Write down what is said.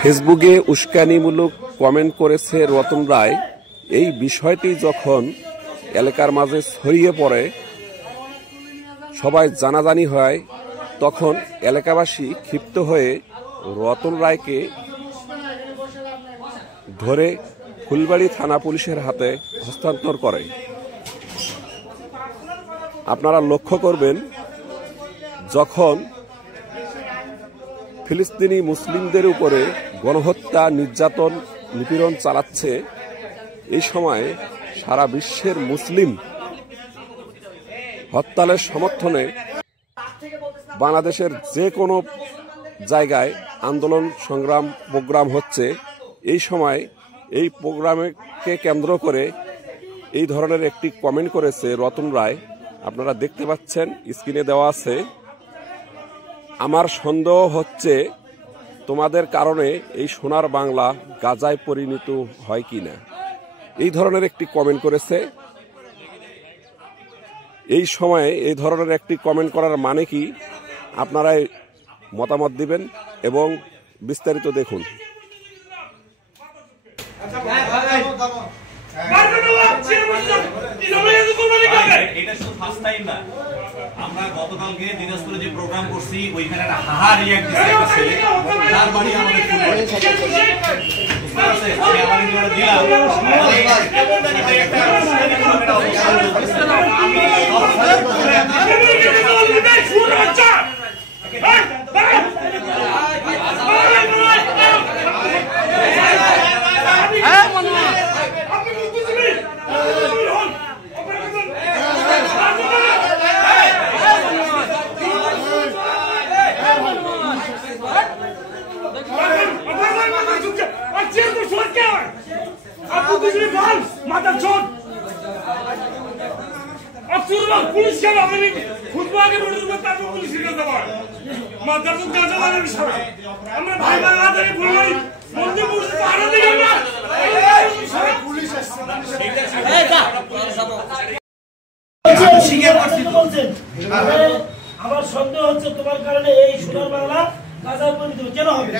ফেসবুকে উস্কানিমূলক কমেন্ট করেছে রতন রায়। এই বিষয়টি যখন এলাকার মাঝে ছড়িয়ে পড়ে, সবাই জানাজানি হয়, তখন এলাকাবাসী ক্ষিপ্ত হয়ে রতন রায়কে ধরে ফুলবাড়ি থানা পুলিশের হাতে হস্তান্তর করে। আপনারা লক্ষ্য করবেন, যখন ফিলিস্তিনি মুসলিমদের উপরে গণহত্যা, নির্যাতন, নিপীড়ন চালাচ্ছে, এই সময় সারা বিশ্বের মুসলিম হরতালের সমর্থনে বাংলাদেশের যে কোনো জায়গায় আন্দোলন সংগ্রাম প্রোগ্রাম হচ্ছে। এই সময় এই প্রোগ্রামকে কেন্দ্র করে এই ধরনের একটি কমেন্ট করেছে রতন রায়। আপনারা দেখতে পাচ্ছেন, স্ক্রিনে দেওয়া আছে। আমার সন্দেহ হচ্ছে তোমাদের কারণে এই সোনার বাংলা গাজায় পরিণত হয় কিনা। এই ধরনের একটি কমেন্ট করেছে। এই সময়ে এই ধরনের একটি কমেন্ট করার মানে কি, আপনারাই মতামত দিবেন এবং বিস্তারিত দেখুন। এটা শুধু ফার্স্ট টাইম না, আমরা গতকালকে দিনাজপুরে যে প্রোগ্রাম করছি, ওইখানে একটা হাহা রিয়াক্ট দিছে একটা ছেলে, তার বাড়ি আমাদের ফুলবাড়ি। পুলিশ কেন আমি ফুটবলকে বলবো, তারপর পুলিশ নিয়ে যাবো মাদ্রাসা গাজা লাগানোর সময় আমরা ভাই ভাই আদায় বলবো মন্দির পুলিশ পাহারা দিই আমরা পুলিশ আমার সন্দেহ হচ্ছে তোমার কারণে এই সোনার বাংলা গাজায় পরিণত কেন হবে।